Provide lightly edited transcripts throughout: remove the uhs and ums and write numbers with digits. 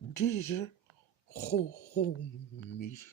Deze homies.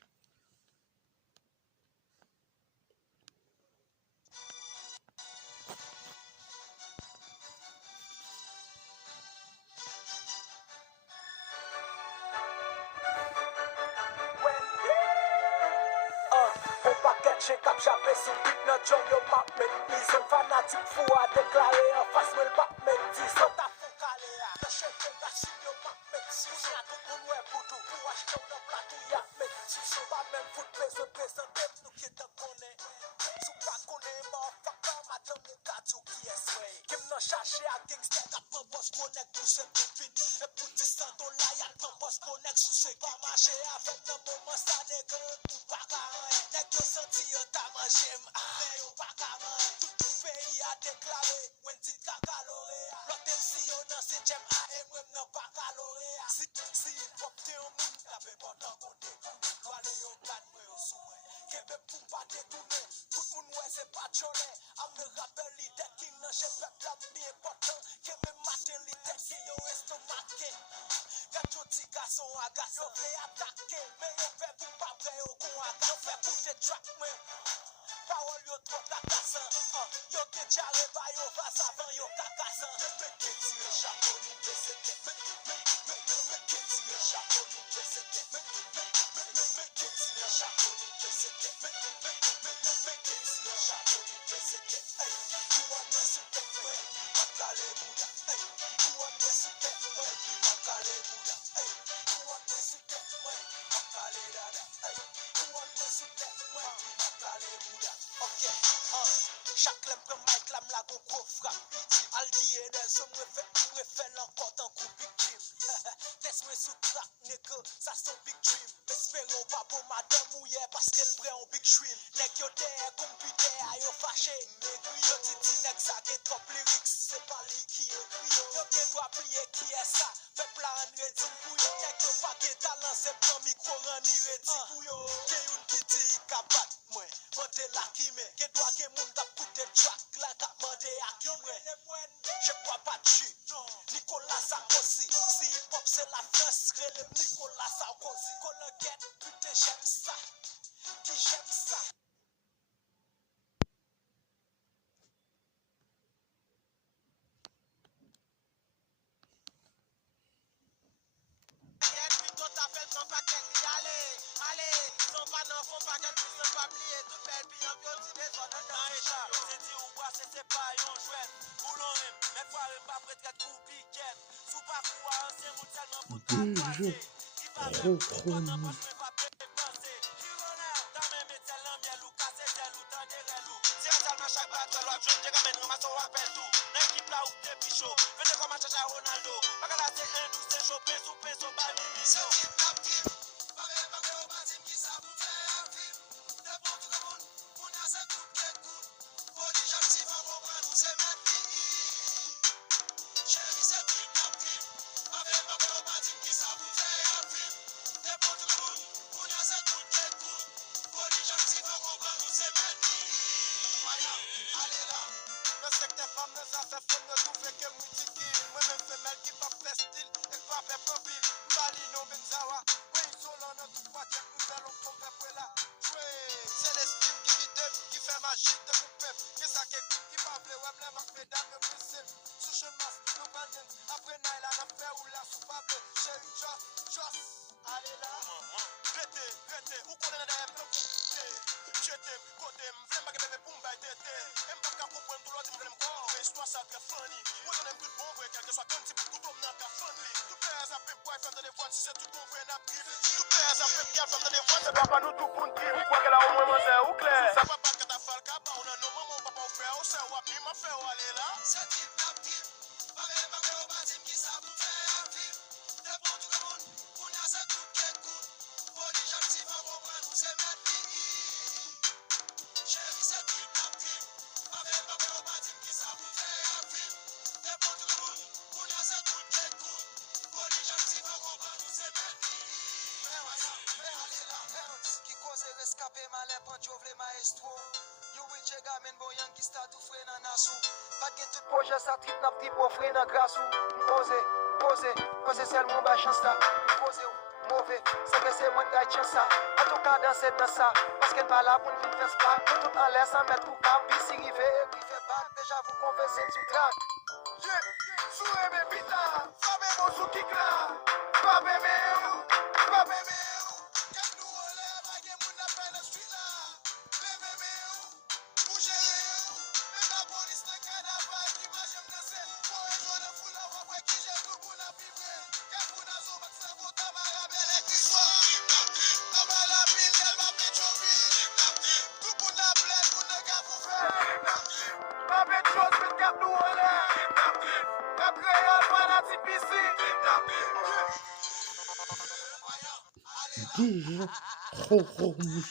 Bon paquet, j'ai cap jappé sous beat nan jom yo map men. Ils ont fanatique fou à déclarer en face mais le map men. Dis sans ta fou calé à. Le chef de gachi yo map men. Si on y a tout moun ouais pour tout. Pour acheter un plateau y'a men. Si son pas même foot présente nous qui te connaît. Sou pas connaît motherfucker madame mon gâteau qui est sway. Kim nan chercher à gangster qu'a prend poche connect pour ce pipin. Et pour 10 $100 y'a prend poche connect sous ce pas marcher avec nan moment ça nègre ou pas carré. Nèg yo senti yo ta mangé mais yo pas carré. Tout pays a déclaré when dit cacaloré. L'autre MC yo nan c'est j'aime AM même nan pas caloré. Si hip-hop te un moun t'avais pas tant qu'on découvre. Loale yo plan moi yo sou moi. Kebe pou pas détourner. Tout moun ouais c'est pas cholé. Am le rappel li tête qui nan j'ai peuple la bien important. Kebe matin li tête qui yo estomaqué. Quand yo ti garçon agace yo vle attaquer. Mais yo fait pour pas vrai yo kon agace. Yo fait pour te track moi. Parole yo trop la casse. Yo te jare ba yo vas avant yo cacasse. Me ki tire chapeau nou pesete. Me ki tire chapeau nou pesete. Me ki tire chapeau nou pesete. Me ki tire chapeau nou pesete. Hey, you want me to take me? Makale Buddha. Hey, you want me to take me? Makale Buddha. Hey, you want me to take me? Makale Dada. Hey, you want me to take me? Makale Buddha. Okay, chaque lème prend mic lam la gon gros frappe piti. Al die den se mwe fait l'encore tant coup big dream. Test me sous crack nigga, ça son big dream. Espéro pas pour madame ou yeah parce qu'elle prend un big shrimp. Nèg yo derrière computer a yo fâché. M'écrit yo titi nèg ça get trop lyrics, c'est pas lui qui écrit yo. Yo ke doit plier qui est ça. Fait plan ready pour yo. Nèg yo pas ke talent c'est prend micro rani ready pour yo. Ke yon piti kabat moi. Mande la qui me. Ke doit ke moun t'a coûté track la t'a mande à qui moi. Je bois pas de jus. Nicolas Sarkozy. Si hip hop c'est la France, relève Nicolas Sarkozy. Colleguette, putain j'aime ça. Qui j'aime ça. Deze homies. Projet ça trip n'a petit pour frère dans grâce Posez seulement ma chance là Posez mauvais c'est que c'est moi qui ai chance ça en tout cas dans ça parce qu'elle pas là pour nous faire spa nous tout en l'air sans mettre tout cap puis si rivé back déjà vous converser sous track sous mes pita pas même sous kick là pas même Déjà remis.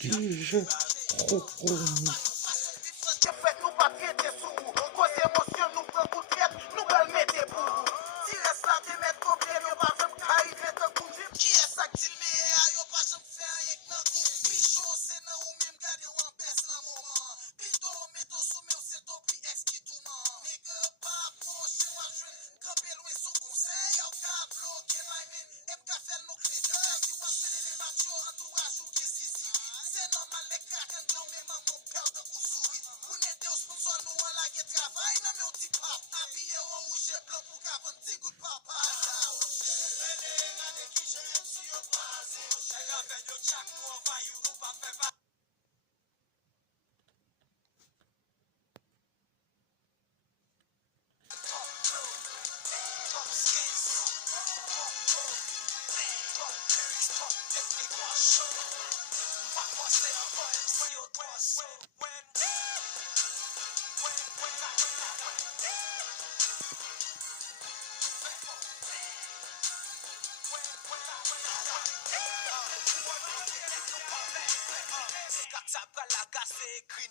Déjà remis.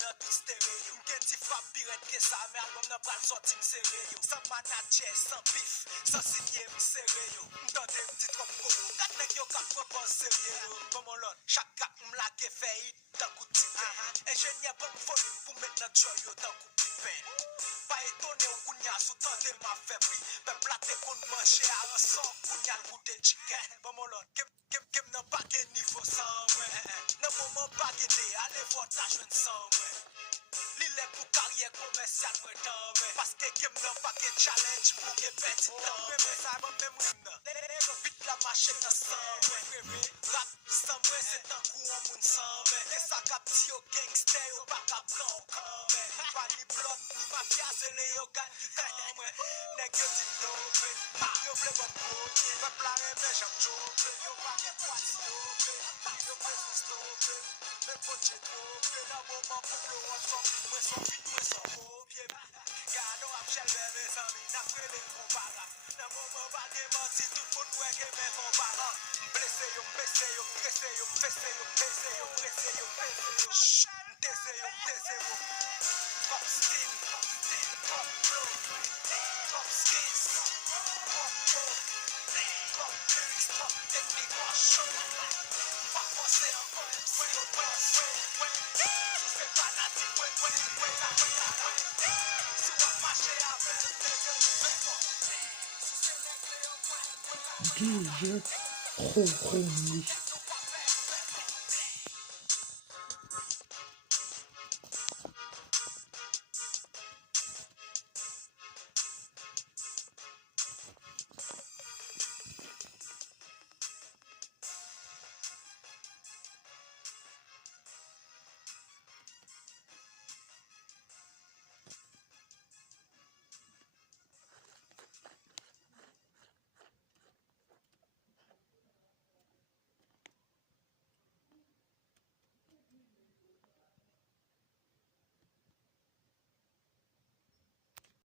dans tout stéréo. Gen ti frappe pirate que ça, mais album n'a pas sorti m'serré yo. Sans manager, sans bif, sans signer m'serré yo. M'tendez m'dit trop gros, kat nèg yo kap propose sérieux yo. Comment l'autre, chaque cap m'lake fait hit, tant coup tipe. Ingénieur bon volume pour mettre notre joy yo, tant coup pipin. Pas étonné ou kounya sous tendé m'a fait prix. Ben platé qu'on manger à un son, kounya le goût de chicken. Comment l'autre, kem nan pa gen niveau sans mwen. Nan moment pa gen de, allez voir ta jeune sans mwen. Li le pou carrière commerciale mwen tan mwen. Paske kem nan pa gen challenge pou gen petit tan mwen. Mwen sa mwen mwen mwen nan. Vite la machine nan sans mwen. Rap sans mwen c'est tan kou an moun sans mwen. E sa kap ti yo gangster yo pa kap pran ou kan mwen. Pa ni blot ni mafia se le yo gan ki kan mwen. Nèg yo di dope, yo vle bon kote. Peuple la reme jam chope, yo pa gen kwa ti dope. Yo bezon stope, men poche trope. Nan moment pou blow up son vite mwen son kopye. Gado ap chelbe mes ami, nan kwele kon para. Nan moment pa gen manti, tout moun weke men kon para. Blesse yo, presse yo, presse yo, presse yo, presse yo, presse yo, presse yo. M'tese yo, m'tese yo. Pop skin, pop flow, pop skills, pop flow, pop lyrics, pop technique, pop show. Pas forcé encore, si c'est fanatique, si on va marcher avec DJ Chochomi.